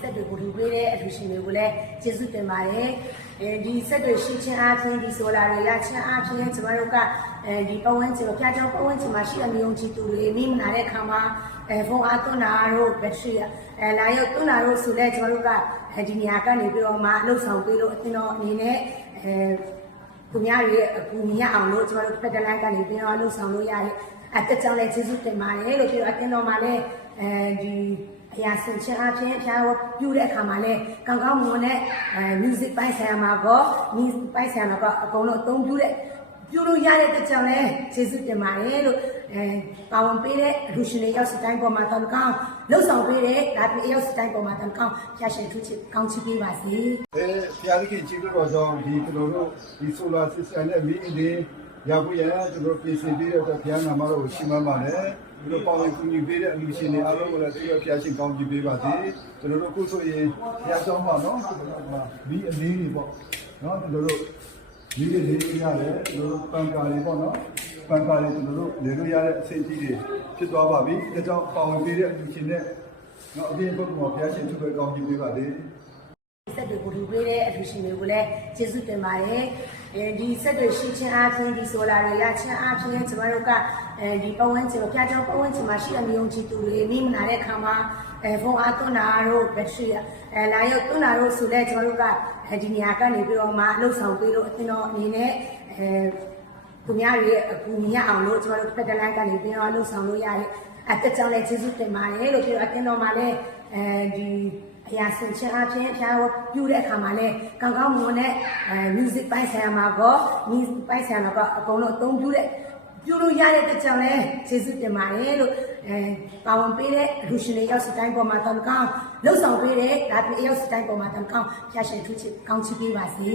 ဆက်တွေကိုလူပေးတဲ့အလူရှင်တွေကိုလည်းကျေးဇူးတင်ပါတယ်ဒီဆက်တွေရှိချင်းအားဖြင့်ဒီဆိုလာတွေရချင်းအားဖြင့်ကျမတို့ကဒီပတ်ဝန်းကျင်ဖျားကြောင်းပတ်ဝန်းကျင်မှာရှိတဲ့မျိုးကြီးသူတွေမိမနာတဲ့ခါမှာဖုန်းအားသွန်းတာတို့ဘက်ထရီလာရောက်သွန်းတာတို့ဆိုလဲကျမတို့ကဒီနေရာကနေပြီးတော့မှလှုပ်ဆောင်ပေးလို့အတင်းတော်အနေနဲ့သူများရဲ့အကူအညီရအောင်လို့ကျမတို့ဖက်ဒလိုင်းကနေပြီးတော့လှုပ်ဆောင်လို့ရတယ်အတက်ကြောင့်လည်းကျေးဇူးတင်ပါတယ်လို့ပြောအတင်းတော်မှာလည်းဒီအရာဆင်ချင်အဖြစ်ဖျားပြူတဲ့အခါမှာလဲကောင်းကောင်းမွန်တဲ့music ပိုင်းဆိုင်ရာမှာကော music ပိုင်းဆိုင်ရာမှာကောအကုန်လုံးအသုံးပြုလို့ရတဲ့အတွက်ကြောင့်လဲကျေးဇူးတင်ပါတယ်လို့ပါဝင်ပေးတဲ့အလူရှင်တွေရောက်စတိုင်းပေါ်မှာတောင်းကောင်းလှုပ်ဆောင်ပေးတဲ့ဒါပေမဲ့ရောက်စတိုင်းပေါ်မှာတောင်းကောင်းဖျားရှင်ထုချစ်ကောင်းချီးပေးပါစေဖျားခင်ချီးလို့တော့ဒီကျွန်တော်တို့ဒီ solar system နဲ့ mini တွေရဖို့ရကျွန်တော်ပြင်ဆင်ပေးတဲ့အတွက်ဖျားနာမတော်ကိုရှင်းမှပါတယ်ဒီလိုပေါဝင်ကူညီပေးတဲ့အလူရှင်တွေအားလုံးကိုလည်းသူရဖျားရှင်ကောင်းချီးပေးပါစေကျွန်တော်တို့ခုဆိုရင်ဖျားကြောင်းပါနော်ဒီအလေးတွေပေါ့နော်ကျွန်တော်တို့ဒီလေးလေးရတယ်ကျွန်တော်တို့ပန်ကာတွေပေါ့နော်ပန်ကာတွေကျွန်တော်တို့လေလို့ရတဲ့အဆင့်ကြီးတွေဖြစ်သွားပါပြီဒါကြောင့်ပေါဝင်ပေးတဲ့အလူရှင်နဲ့နော်အပြင်ဘက်မှာဖျားရှင်သူပဲကောင်းချီးပေးပါစေဆက်တွေကိုလူပေးတဲ့အလူရှင်တွေကိုလည်းကျေးဇူးတင်ပါတယ်ဒီဆက်တွေရှိချင်းအားဖြင့်ဒီဆိုလာတွေရချင်းအားဖြင့်ကျမတို့ကဒီပတ်ဝန်းကျင်ဖျားကြောင်းပတ်ဝန်းကျင်မှာရှိတဲ့မျိုးကြီးသူတွေမိမနာတဲ့ခါမှာဖုန်းအားသွန်းတာတို့ဘက်ထရီလာရောက်သွန်းတာတို့ဆိုလဲကျမတို့ကဒီနေရာကနေပြီးတော့မှလှုပ်ဆောင်ပေးလို့အတင်းတော်အနေနဲ့သူများရဲ့အကူအညီရအောင်လို့ကျမတို့ဖက်ဒလိုင်းကနေပြီးတော့လှုပ်ဆောင်လို့ရတယ်အတက်ကြောင့်လည်းကျေးဇူးတင်ပါတယ်လို့ပြောအတင်းတော်မှာလည်းဒီအရာဆင်ချင်အဖြစ်ဖျားပြူတဲ့အခါမှာလဲကောင်းကောင်းမွန်တဲ့ music ပိုင်းဆိုင်ရာမှာကော music ပိုင်းဆိုင်ရာမှာကောအကုန်လုံးအသုံးပြုလို့ရတဲ့အတွက်ကြောင့်လဲကျေးဇူးတင်ပါတယ်လို့ပါဝင်ပေးတဲ့အလူရှင်တွေရောက်စတိုင်းပေါ်မှာတောင်းကောင်းလှုပ်ဆောင်ပေးတဲ့ဒါပေမဲ့ရောက်စတိုင်းပေါ်မှာတောင်းကောင်းဖျားရှင်ထုချစ်ကောင်းချီးပေးပါစေ